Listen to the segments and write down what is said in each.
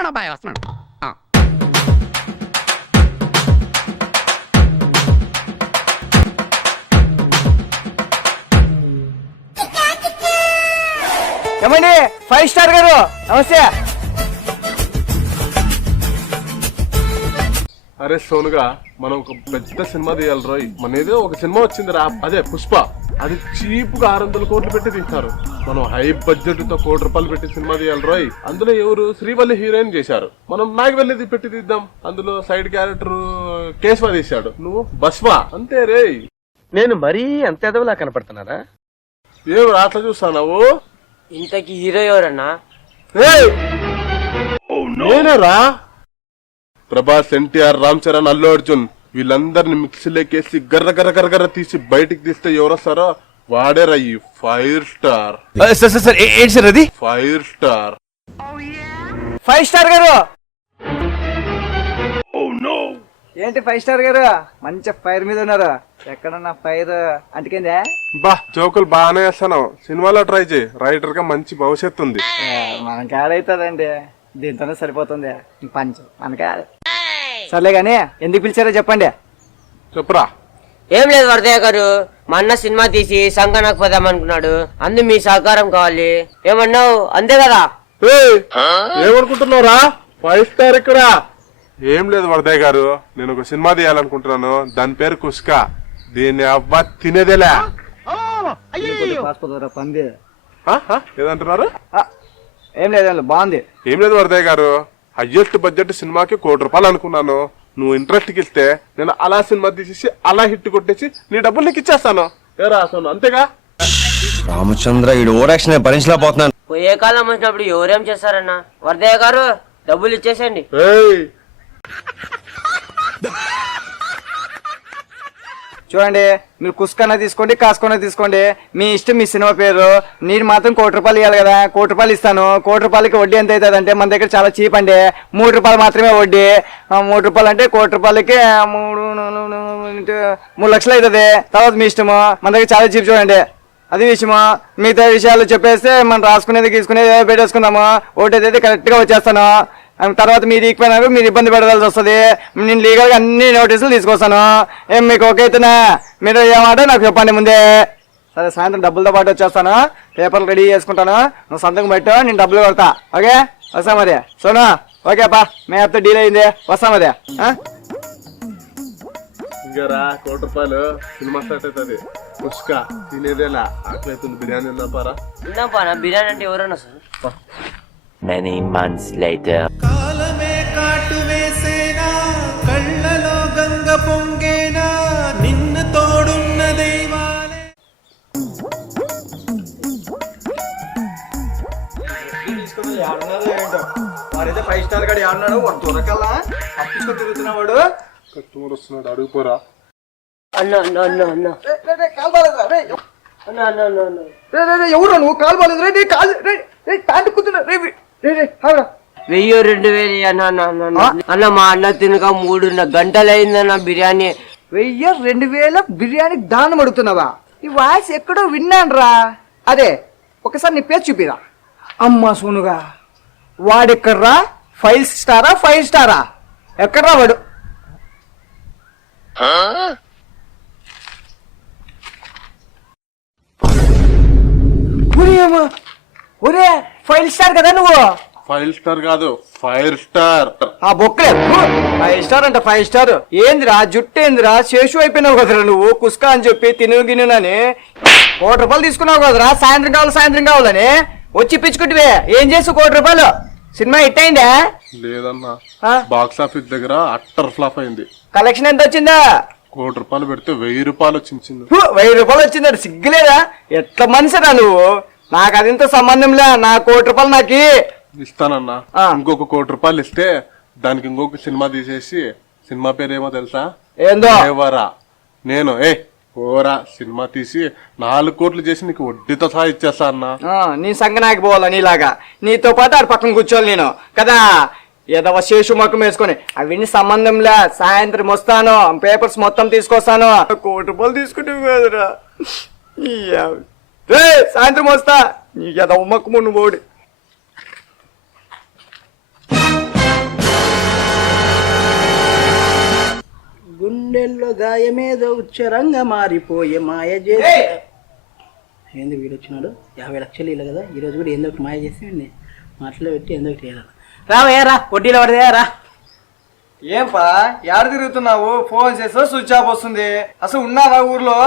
వస్తున్నాడు అబ్బాయి వస్తున్నాడు. ఏమండి 5 స్టార్ గారు నమస్తే. అరే సోనుగా మనం ఒక పెద్ద సినిమా తీయాలి రోయ్. మన ఏదో ఒక సినిమా వచ్చిందిరా, అదే పుష్ప. అది చీప్ గా 600 కోట్లు పెట్టి తీస్తారు. మనం హై బడ్జెట్ తో ₹1 కోటి పెట్టి సినిమా తీయాలి రోయ్. అందులో ఎవరు శ్రీవల్లి హీరోయిన్ చేశారు, మనం నాగవల్లిది పెట్టి తీద్దాం. అందులో సైడ్ క్యారెక్టర్ కేశవ తీశాడు, నువ్వు బస్వా. అంతే రే. నేను మరీ అంత ఎదవలా కనపడుతున్నారా? ఏం అట్లా చూస్తావు? ఇంతకి హీరో ఎవరన్నా? నేనేరా. ప్రభాస్, ఎన్టీఆర్, రామ్ చరణ్, అల్లు అర్జున్ వీళ్ళందరిని మిక్సీలోకేసి గర్ర గర్ర గర్ర గర్ర తీసి బయటికి తీస్తే ఎవరొస్తారో వాడేరా ఈ 5 స్టార్. ఏంటి సార్ అది? 5 స్టార్. 5 స్టార్ గారు ఏంటి 5 స్టార్ గారు మంచి ఫైర్ మీద ఉన్నారు. ఎక్కడన్నా ఫైర్ అంటుకుందే? బా జోకులు బాగానే వేస్తాను. సినిమాలో ట్రై చేయి, రైటర్ గా మంచి భవిష్యత్తు ఉంది. మనకి ఆడైతుందండి, దీంతోనే సరిపోతుంది. పంచ్ మనకి సర్లే గాని ఎందుకు పిలిచారో చెప్పండి. చెప్పురా. ఏం లేదు వరదయ్య గారు, మా అన్న సినిమా తీసి సంగనాకు పోదాం అనుకున్నాడు. అందు మీ సహకారం కావాలి. ఏమన్నావు? అంతే కదా? ఏమనుకుంటున్నావురా? 5 స్టార్ ఇక్కడ. ఏం లేదు వరదయ్య గారు, నేను ఒక సినిమా తీయాలనుకుంటున్నాను. దాని పేరు కుష్క. దీన్ని అవ్వ తినేదేలే. పంది ఏదంటున్నారు? ఏం లేదు, బాగుంది. ఏం లేదు వరదయ్య గారు, హైయెస్ట్ బడ్జెట్ సినిమాకి ₹1 కోటి అనుకున్నాను. నువ్వు ఇంట్రెస్ట్ కి ఇస్తే నేను అలా సినిమా తీసేసి అలా హిట్ కొట్టేసి నీ డబ్బులు నీకు ఇచ్చేస్తాను. ఏ రాసాను అంతేగా? రామచంద్ర ఈ ఓవరాక్షన్ భరించలేకపోతున్నాను. పోయే కాలం వచ్చినప్పుడు ఎవరేం చేస్తారన్నా? వరదయ్య గారు డబ్బులు ఇచ్చేసేయండి. చూడండి, మీరు కుస్కన్నా తీసుకోండి, కాసుకన్నా తీసుకోండి, మీ ఇష్టం, మీ సినిమా పేరు. నేను మాత్రం ₹1 ఇవ్వాలి కదా, ₹1 ఇస్తాను. ₹1 వడ్డీ ఎంత అవుతుంది అంటే మన దగ్గర చాలా చీప్ అండి. ₹3 మాత్రమే వడ్డీ. ₹3 అంటే ₹1 3 లక్షలు అవుతుంది. తర్వాత మీ ఇష్టము, మన దగ్గర చాలా చీప్. చూడండి, అది విషయము. మిగతా విషయాలు చెప్పేస్తే మనం రాసుకునేది గీసుకునేది పెట్టేసుకుందాము. ఓటైతే కరెక్ట్ గా వచ్చేస్తాను. తర్వాత మీరు ఈక్వైనా మీరు ఇబ్బంది పడాల్సి వస్తుంది. నేను లీగల్ గా అన్ని నోటీసులు తీసుకొస్తాను. ఏం మీకు ఓకే అయితేనా? మీరు ఏమాట నాకు చెప్పండి ముందే. సరే, సాయంత్రం డబ్బులతో పాటు వచ్చేస్తాను. పేపర్లు రెడీ చేసుకుంటాను. నువ్వు సంతకం పెట్టు, నేను డబ్బులు కొడతా. ఓకే, వస్తా మరి. సోనా ఓకే పా, మేమైతే డీల్ అయింది. వస్తా మరి. ఇంకారా ₹1 సినిమా స్టార్ట్ అవుతుంది. పుష్క తినేదేలా. ఆకలి అవుతుంది, బిర్యానీ తిందాపారా? తిందాం. బిర్యానీ అంటే ఎవరన్నా సార్? Many months later. కాలమే కాటు వేసేనా, కళ్ళలో గంగ పొంగేనా, నిన్ను తోడున్న దైవాలే. వాడైతే 5 స్టార్ గాడు ఆడున్నాడు. వాడు దొరకల్లా తప్పించుకొని తిరుగుతున్నాడు. కస్టమర్ వస్తున్నాడు, అడుగుపోరా. ఎవరు నువ్వు? కాలు బాలేదు రే, కాలు ప్యాంటు కుదురు రే. 1000 2000 అన్న. మా అన్న తినక 3 గంటలు అయిందన్న బిర్యానీ. 1000 2000 బిర్యానీ దానం అడుగుతున్నావా? ఈ వాయిస్ ఎక్కడో విన్నాను రా. అదే ఒకసారి నీ పేరు చూపిరా. అమ్మా సోనుగా, వాడెక్కడ్రా? 5 స్టారా 5 స్టారా? ఎక్కడ్రా వాడు? ఒరే 5 స్టార్ కదా నువ్వు? 5 స్టార్ కాదు, 5 స్టార్. ఆ బొక్కలే 5 స్టార్ అంట. 5 స్టార్ ఏందిరా? జుట్టు ఏందిరా? శేషు అయిపోయినావు కదరా నువ్వు. కుస్కా అని చెప్పి తినుగినునని ₹1 తీసుకున్నావు కదరా. సాయంత్రం కావాలని వచ్చి పిచ్చుకుంటే ఏం చేసి ₹1 సినిమా హిట్ అయిందా? లేదన్నా, బాక్స్ ఆఫీస్ దగ్గర అట్టర్ ఫ్లాప్ అయింది. కలెక్షన్ ఎంత వచ్చిందా? ₹1 పెడితే ₹1000 వచ్చింది. ₹1000 వచ్చిందా? సిగ్గులేదా? ఎట్లా మనిషిరా నువ్వు? నాకు అదింత సంబంధంలే. నా ₹1 నాకు ఇస్తానన్నా. ఇంకొక ₹1 ఇస్తే దానికి ఇంకొక సినిమా తీసేసి, సినిమా పేరేమో తెలుసా? ఏందో దేవరా. నేను ఓరా సినిమా తీసి 4 కోట్లు చేసి నీకు వడ్డీతో సహా ఇచ్చేస్తా అన్నా. నీ సంగ నాకు పోవాలా నీలాగా? నీతో పాటు ఆడు పక్కన కూర్చోవాలి నేను కదా. ఏదో శేషు మొక్కం వేసుకొని అవన్నీ సంబంధంలే. సాయంత్రం వస్తాను, పేపర్స్ మొత్తం తీసుకొస్తాను. ₹1 తీసుకుంటే కదరా. సాయంత్రం వస్తా. నీ ఏదో మొక్కము నువ్వు ఓడి. గుండెల్లో గాయమేదో ఉచ్చరంగా మారిపోయే మాయ చేసి ఏంది వీడు వచ్చినాడు 50 లక్షలు ఇలా కదా ఈరోజు కూడా ఏందో ఒకటి మాయ చేసి మాటలో పెట్టి ఏందో ఒకటి చేయాలి రావయ్యా రా వడ్డీలో పడదా రా ఏంపా యాడ తిరుగుతున్నావు? ఫోన్ చేసా స్విచ్ ఆఫ్ వస్తుంది. అసలు ఉన్నావా ఊర్లో?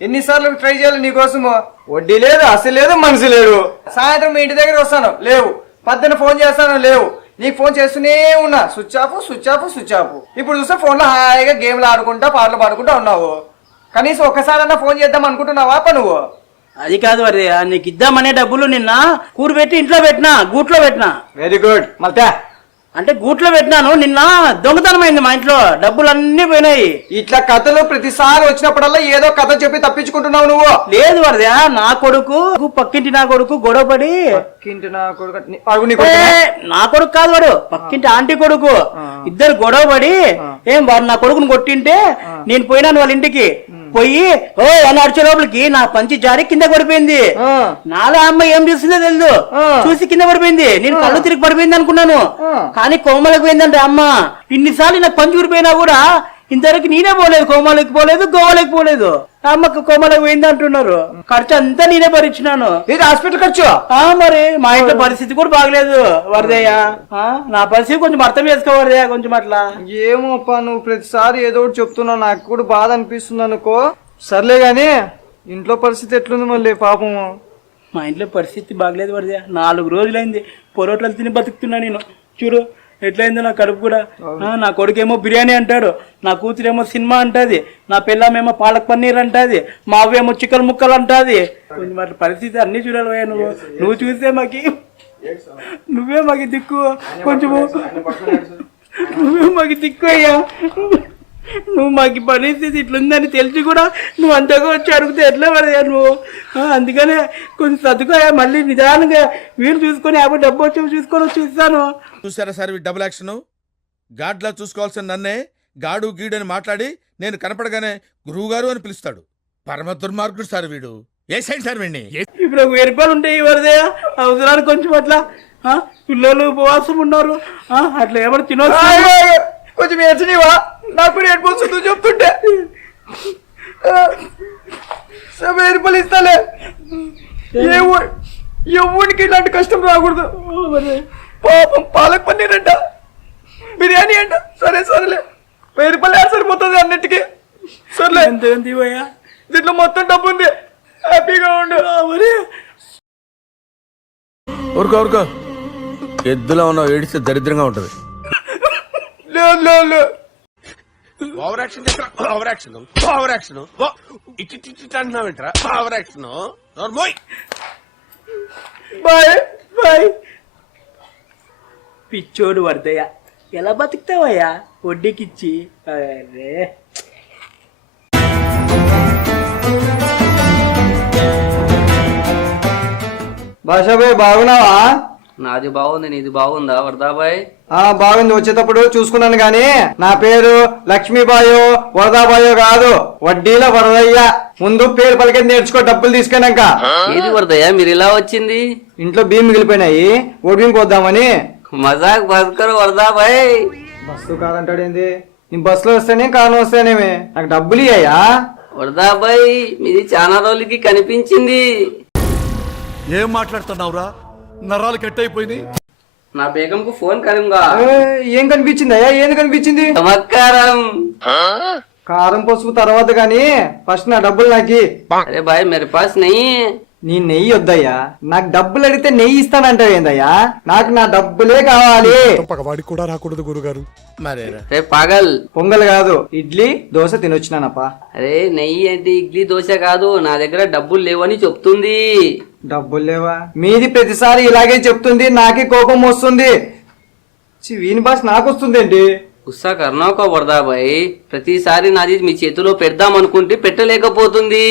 ఎన్నిసార్లు ట్రై చేయాలి నీకోసము? వడ్డీ లేదు, అసలు లేదు, మనిషి లేడు. సాయంత్రం మీ ఇంటి దగ్గర వస్తాను, లేవు. పద్దెన ఫోన్ చేస్తాను, లేవు. నీకు ఫోన్ చేస్తూనే ఉన్నా, switch off switch off switch off. ఇప్పుడు చూస్తే ఫోన్లో హాయిగా గేమ్లు ఆడుకుంటా పాటలు పాడుకుంటా ఉన్నావు. కనీసం ఒక్కసారన్నా ఫోన్ చేద్దాం అనుకుంటున్నావా అప్ప నువ్వు? అది కాదు వరదయ్య, నీకు ఇద్దామనే డబ్బులు నిన్న కూర పెట్టి ఇంట్లో పెట్టినా, గూట్లో పెట్టినా. Very good. మళ్ళా అంటే గూట్లో పెట్టినాను, నిన్న దొంగతనం అయింది మా ఇంట్లో, డబ్బులు అన్ని పోయినాయి. ఇట్లా కథలు ప్రతిసారి వచ్చినప్పుడల్లా ఏదో కథ చెప్పి తప్పించుకుంటున్నావు నువ్వు. లేదు వరదయ్య, నా కొడుకు పక్కింటి నా కొడుకు గొడవపడి నా కొడుకు కాదు వాడు, పక్కింటి ఆంటీ కొడుకు, ఇద్దరు గొడవపడి ఏం వాడు నా కొడుకుని కొట్టింటే నేను పోయినాను వాళ్ళ ఇంటికి. పోయి ఓ అని అడిచే లోపలికి నా పంచి జారి కింద పడిపోయింది. నాలో అమ్మాయి ఏం చూసిందో తెలియదు, చూసి కింద పడిపోయింది. నేను కళ్ళు తిరిగి పడిపోయింది అనుకున్నాను, కానీ కోమలకు పోయిందంటే అమ్మ. ఇన్నిసార్లు నాకు పంచి ఊరిపోయినా కూడా ఇంతవరకు నేనే పోలేదు, కోమలకి పోలేదు, గోవాలకి పోలేదు. అమ్మకు కోమలకు పోయింది అంటున్నారు. ఖర్చు అంతా నేనే భరించినాను. ఇది హాస్పిటల్ ఖర్చు. మరి మా ఇంట్లో పరిస్థితి కూడా బాగలేదు వరదయ్య. నా పరిస్థితి కొంచెం అర్థం చేసుకో వరదయ్య, కొంచెం అట్లా. ఏమోప్పా, నువ్వు ప్రతిసారి ఏదో ఒకటి చెప్తున్నావు, నాకు కూడా బాధ అనిపిస్తుంది అనుకో. సర్లే గాని ఇంట్లో పరిస్థితి ఎట్లుంది మళ్ళీ పాపము? మా ఇంట్లో పరిస్థితి బాగలేదు వరదయ్య. 4 రోజులైంది పొరోటలు తిని బతుకుతున్నా నేను. చూడు ఎట్లయిందో నా కడుపు కూడా. నా కొడుకేమో బిర్యానీ అంటాడు, నా కూతురేమో సినిమా అంటది, నా పిల్లమేమో పాలక్ పన్నీర్ అంటది, మా అవ్వేమో చికెన్ ముక్కలు అంటది. కొంచెం అట్లా పరిస్థితి అన్ని చూడాలి. నువ్వు చూస్తే నువ్వే మాకి దిక్కు, కొంచెము నువ్వే మాకి దిక్కు అయ్యా. నువ్వు మాకు పరిస్థితి ఇట్లుందని తెలిసి కూడా నువ్వు అంతగా వచ్చి అడిగితే ఎట్లా పడయా నువ్వు? అందుకనే కొంచెం సర్దుకోయా, మళ్ళీ నిదానంగా వీలు చూసుకొని 50 డబ్బు వచ్చి చూసుకొని వచ్చి ఇస్తాను. చూసారా సార్ డబుల్ యాక్షన్? గాడ్లా చూసుకోవాల్సిన నన్నే గాడు గీడు అని మాట్లాడి నేను కనపడగానే గురువుగారు అని పిలుస్తాడు. పరమ దుర్మార్గుడు సార్ వీడు. ఏ సైడ్ సార్ వీడిని? ఇప్పుడు 1000 రూపాయలు ఉంటాయి వరదయ్య, అవసరానికి కొంచెం అట్లా. పిల్లలు ఉపవాసం ఉన్నారు, అట్లా ఏమన్నా తినొచ్చు. కొంచెం ఏడ్చనివా? నాకు కూడా ఏడిపోతుంది చెప్తుంటే. 1000 రూపాయలు ఇస్తాలే. ఎవరికి ఇలాంటి కష్టం రాకూడదు. పాపం పాలక్ పన్నీర్ అంట, బిర్యానీ అంట. సరే సరేలే, 1000 రూపాయలు సరిపోతుంది అన్నిటికీ. సర్లే, దీంట్లో మొత్తం డబ్బు ఉంది, హ్యాపీగా ఉండు. ఊరుకో ఊరుకో, ఎద్దులో ఉన్న ఏడిస్తే దరిద్రంగా ఉంటది. Over action over action over action ఇట్ అంటున్నావేంట్రా? Over action. Bye bye. పిచ్చోడు వరదయ్య, ఎలా బతుకుతావయ్యా వడ్డీకిచ్చి? అరే భాషాబాయ్ బాగున్నావా? నాది బాగుంది, నీది బాగుందా వరదాబాయ్? బాగుంది. వచ్చేటప్పుడు చూసుకున్నాను గాని నా పేరు లక్ష్మీబాయో వరదాబాయో కాదు, వడ్డీల వరదయ్య. ముందు పేరు పలికేది నేర్చుకో, డబ్బులు తీసుకున్నాక. ఏది వరదయ్య మీరు ఇలా వచ్చింది? ఇంట్లో బియ్యం మిగిలిపోయినాయి, ఓడియం పోద్దామని. మజాక్ బస్కర్ వరదాబాయ్. బస్సు కాదంటాడేంది? నీ బస్సులో వస్తేనే కాను వస్తేనేమే, నాకు డబ్బులు ఇయ్యా. వరదాబాయ్ మీది చాలా రోజులకి కనిపించింది. ఏం మాట్లాడుతున్నావురా? నరాలు కట్ అయిపోయింది. నా బేగంకు ఫోన్ కరుంగా. ఏం కనిపించిందయ్యా? ఏంది కనిపించింది? చమత్కారం. కారం పసుపు తర్వాత గాని ఫస్ట్ నా డబ్బులు నాకి. అరే బాయ్ మేరే పాస్ నహీ. నీ నెయ్యి వద్దయ్యా, నాకు డబ్బులు అడిగితే నెయ్యి ఇస్తానంటావు ఏందయ్యా? నాకు నా డబ్బులే కావాలి. పగవాడికి కూడా రాకూడదు గురుగారు. మరే రే పాగల్, పొంగల్ కాదు ఇడ్లీ దోశ తినొచ్చినానప్పా. అరే నెయ్యి ఏంటి, ఇడ్లీ దోశ కాదు, నా దగ్గర డబ్బులు లేవని చెప్తుంది. డబ్బులు లేవా? మీది ప్రతిసారి ఇలాగే చెప్తుంది, నాకే కోపం వస్తుంది. వీని భాష నాకు వస్తుందేంటి? గుస్సా కర్ణాక వరదాబాయ్, ప్రతిసారి నాది మీ చేతిలో పెడదాం అనుకుంటే పెట్టలేకపోతుంది.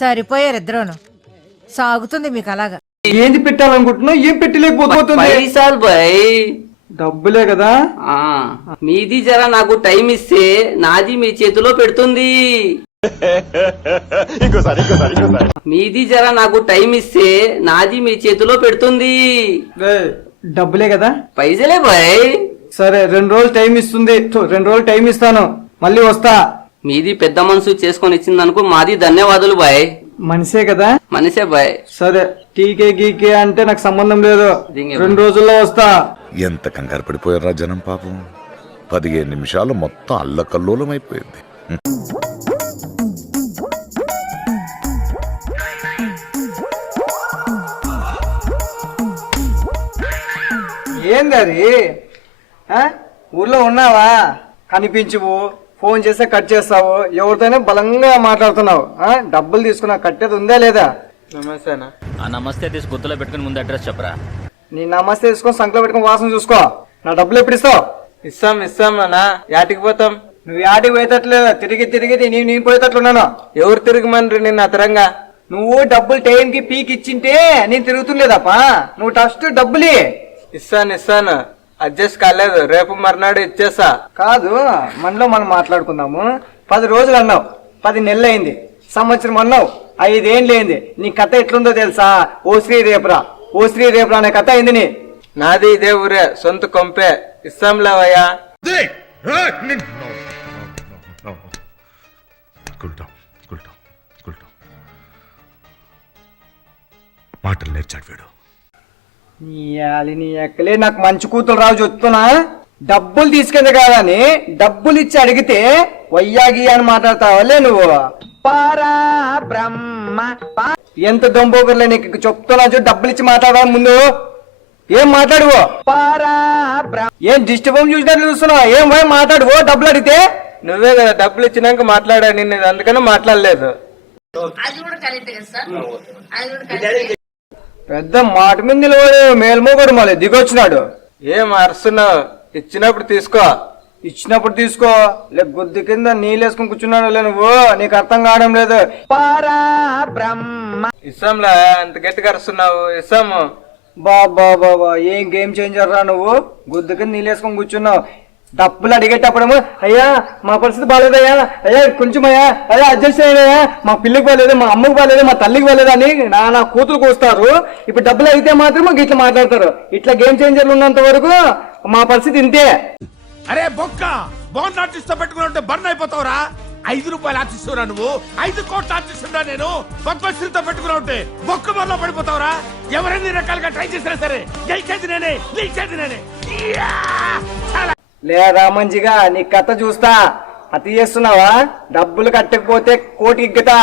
సరిపోయారు ఇద్దరును, సాగుతుంది మీకు అలాగా. ఏంది పెట్టాలనుకుంటున్నావు? ఏం పెట్టలేకపోతుంది? పైసాల్ బాయ్, డబ్బులే కదా. మీది జరా నాకు టైం ఇస్తే నాది మీ చేతిలో పెడుతుంది. మీది జరా నాకు టైం ఇస్తే నాది మీ చేతిలో పెడుతుంది. డబ్బులే కదా. పైసలే బాయ్. సరే 2 రోజులు టైం ఇస్తుంది, 2 రోజులు టైం ఇస్తాను. మళ్ళీ వస్తా. మీది పెద్ద మనసు చేసుకొని ఇచ్చిందనుకో, మాది ధన్యవాదాలు బాయ్. మనిషే కదా, మనిషే బాయ్. సరే టీకే గీకే అంటే నాకు సంబంధం లేదు, దింగే 2 రోజుల్లో వస్తా. ఎంత కంగారు పడిపోయారా జనం పాపం. 15 నిమిషాలు మొత్తం అల్లకల్లోలం అయిపోయింది. ఏంది అది? ఊర్లో ఉన్నావా? కనిపించువు, ఫోన్ చేస్తే కట్ చేస్తావు, ఎవరితోనే బలంగా మాట్లాడుతున్నావు. డబ్బులు తీసుకున్నా కట్టేది ఉందా లేదా? నమస్తేనా? ఆ నమస్తే తీసి గుర్తులో పెట్టుకుని ముందు అడ్రస్ చెప్పరా. నీ నమస్తే తీసుకొని సంకలో పెట్టుకుని వాసన చూసుకో. నా డబ్బులు ఎప్పుడు ఇస్తావు? ఇస్తాం అన్నా. యాటికి పోతాం? నువ్వు యాటికి పోయేటట్లేదు, తిరిగి నేను పోయేటట్లున్నాను. ఎవరు తిరిగిమని నిన్న అతరంగా? నువ్వు డబ్బులు టైంకి పీక్ ఇచ్చింటే నేను తిరుగుతుండేదప్పా. నువ్వు ఫస్ట్ డబ్బులు ఇస్తాను. అడ్జస్ట్ కాలేదు, రేపు మర్నాడు ఇచ్చేస్తా. కాదు, మనలో మనం మాట్లాడుకుందాము. 10 రోజులు అన్నావు, 10 నెలలు అయింది, సంవత్సరం అన్నావు, 5 ఏళ్ళు అయింది. నీ కథ ఎట్లుందో తెలుసా? ఓ శ్రీ రేపురా అనే కథ అయింది నీ. నాది ఇదే ఊరే, సొంత కొంపే. ఇస్తాంలేవయ్యా. మాటలు నేర్చాడు వీడు. నీ ఎక్కలే నాకు మంచి కూతురు రావు చెప్తున్నా. డబ్బులు తీసుకెళ్ళి కాదని డబ్బులు ఇచ్చి అడిగితే వయ్యాగి అని మాట్లాడతావలే నువ్వు. ఎంత దొంబోగర్లే నీకు చెప్తున్నా చూ. డబ్బులు ఇచ్చి మాట్లాడవా ముందు? ఏం మాట్లాడువో? ఏం డిస్టర్బెన్స్ చూసినట్లు చూస్తున్నావు? ఏం పోయి మాట్లాడువో డబ్బులు అడిగితే? నువ్వే కదా డబ్బులు ఇచ్చినాక మాట్లాడా, నిన్న అందుకని మాట్లాడలేదు. పెద్ద మాట మీద నిలబడి మేల్మోగడు మళ్ళీ దిగొచ్చినాడు. ఏం అరుస్తున్నావు? ఇచ్చినప్పుడు తీసుకో లే. గుద్ది కింద నీళ్ళేసుకుని కూర్చున్నాడు లే నువ్వు. నీకు అర్థం కావడం లేదు. ఇస్తాంలా, అంత గట్టిగా అరుస్తున్నావు. ఇస్తాము. బాబా ఏం గేమ్ చేంజర్ రా నువ్వు. గుద్ది కింద నీళ్ళేసుకుని కూర్చున్నావు. డబ్బులు అడిగేటప్పుడేమో అయ్యా మా పరిస్థితి బాగాలేదయ్యా, అయ్యా కొంచెం అయ్యా అడ్జస్ట్ అయ్యాయా, మా పిల్లకి బాగాలేదు, మా అమ్మకి బాగాలేదు, మా తల్లికి బాగాలేదు అని నా కూతురుకు వస్తారు. ఇప్పుడు డబ్బులు అడిగితే మాత్రం ఇట్లా మాట్లాడతారు. ఇట్లా గేమ్ చేంజర్లు ఉన్నంత వరకు మా పరిస్థితి ఇంతే. అరే బొక్క, బాండ్ ఆర్టిస్ట్ తో పెట్టుకుంటే బర్న్ అయిపోతావురా. 5 రూపాయలు ఆర్టిస్టురా నువ్వు, 5 కోట్ల ఆర్టిస్టురా నేను. పద్మశ్రీతో పెట్టుకున్నా ఉంటే బొక్క బర్లో పడిపోతావురా. ఎవరైనా రకాలుగా ట్రై చేసినా సరే గెలిచేది నేనే. లే రామంజిగా, నీ కథ చూస్తా. అతి చేస్తున్నావా? డబ్బులు కట్టకపోతే కోటి ఇగ్గుతా.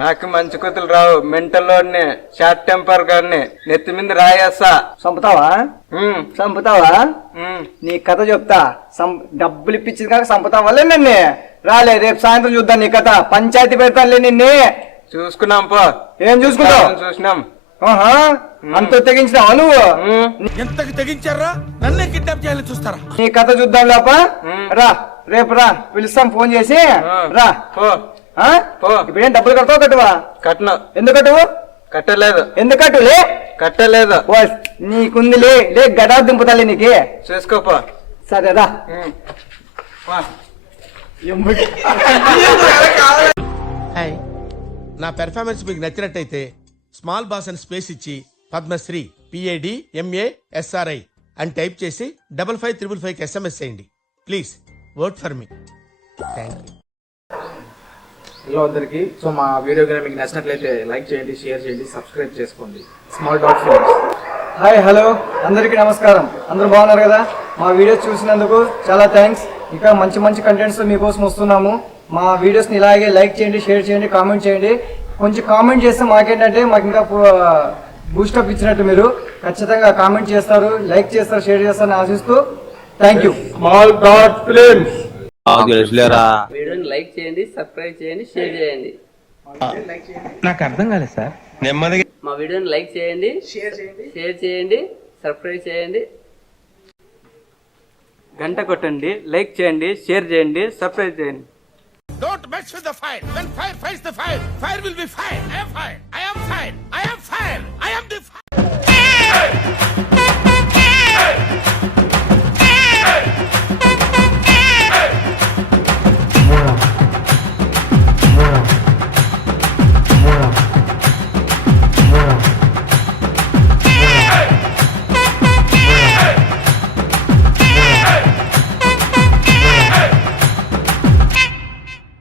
నాకు మంచి కూతురు రావు, మెంటల్ షార్ట్ టెంపర్ గారిని నెత్తి మీద రాయేస్తా. చంపుతావా? నీ కథ చెప్తా. డబ్బులు ఇప్పించింది కాక చంపుతావాలే నన్ను. రాలే, రేపు సాయంత్రం చూద్దాం నీ కథ. పంచాయతీ పెడతానులే నిన్నే. చూసుకున్నాం పో. ఏం చూసుకున్నావు? చూసినాం. అంత తెగించినావా నువ్వు? ఎంతకి తెగించారా? నన్నే కిడ్నాప్ చేయాలని చూస్తారా? నీ కథ చూద్దాం లేప. రేపు రా, పిలుస్తాం ఫోన్ చేసి. రా ఇప్పుడేం డబ్బులు కడతావు? కట్టువా? కట్టను. ఎందుకు కట్టువు? కట్టలేదు. ఎందుకు కట్టులే? కట్టలేదు. నీకుందిలే, లే గడా దింపుతాలే నీకే. చూసుకోపో. సరే రా. నా పెర్ఫార్మెన్స్ మీకు నచ్చినట్టయితే స్మాల్ బాస్ అని స్పేస్ ఇచ్చి పద్మశ్రీ PADMASRI అని టైప్ చేసి 5555 SMS చేయండి. Please vote for me. Thank you. Hello అందరికి. సో మా వీడియో కనుక మీకు నచ్చినట్లయితే లైక్ చేయండి, షేర్ చేయండి, సబ్స్క్రైబ్ చేసుకోండి. Small dot films. Hi, hello అందరికీ నమస్కారం. అందరూ బాగున్నారు కదా? మా వీడియోస్ చూసినందుకు చాలా థ్యాంక్స్. ఇంకా మంచి కంటెంట్స్ మీకోసం వస్తున్నాము. మా వీడియోస్ని ఇలాగే లైక్ చేయండి, షేర్ చేయండి, కామెంట్ చేయండి. కొంచెం కామెంట్ చేస్తే మాకేంటంటే మాకు ఇంకా బూస్టప్ ఇచ్చినట్టు. మీరు ఖచ్చితంగా కామెంట్ చేస్తారు, లైక్ చేస్తారు, షేర్ చేస్తారని ఆశిస్తూ thank you. Small dot films. వీడియోని లైక్ చేయండి, సబ్స్క్రైబ్ చేయండి, షేర్ చేయండి. నాకు అర్థం కాలేదు సార్. మా వీడియోని లైక్ చేయండి, షేర్ చేయండి, సబ్స్క్రైబ్ చేయండి. గంట కొట్టండి, లైక్ చేయండి, షేర్ చేయండి, సబ్స్క్రైబ్ చేయండి. Don't mess with the fire. When fire fights the fire, fire will be fire. I am fire. I am fire. I am fire.